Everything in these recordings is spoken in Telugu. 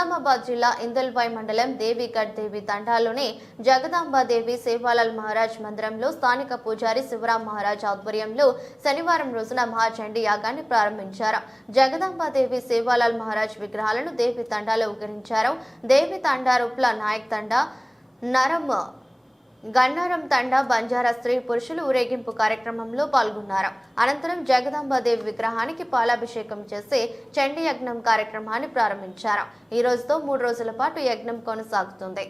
నిజామాబాద్ జిల్లా ఇందల్వాయి మండలం దేవిగఢ్ దేవి తండాలోని జగదాంబాదేవి సేవాలాల్ మహారాజ్ మందిరంలో స్థానిక పూజారి శివరాం మహారాజ్ ఆధ్వర్యంలో శనివారం రోజున మహాచండీ యాగాన్ని ప్రారంభించారు. జగదాంబాదేవి సేవాలాల్ మహారాజ్ విగ్రహాలను దేవి తండాలో ఊకరించారు. దేవి తండా రూప్ల నాయక్ తండా గన్నారం తండా బంజారా స్త్రీ పురుషులు ఊరేగింపు కార్యక్రమంలో పాల్గొన్నారు. అనంతరం జగదాంబాదేవి విగ్రహానికి పాలాభిషేకం చేసి చండీ యజ్ఞం కార్యక్రమాన్ని ప్రారంభించారు. ఈ రోజుతో 3 రోజుల పాటు యజ్ఞం కొనసాగుతుంది.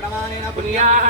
प्रमाणेन पुण्याः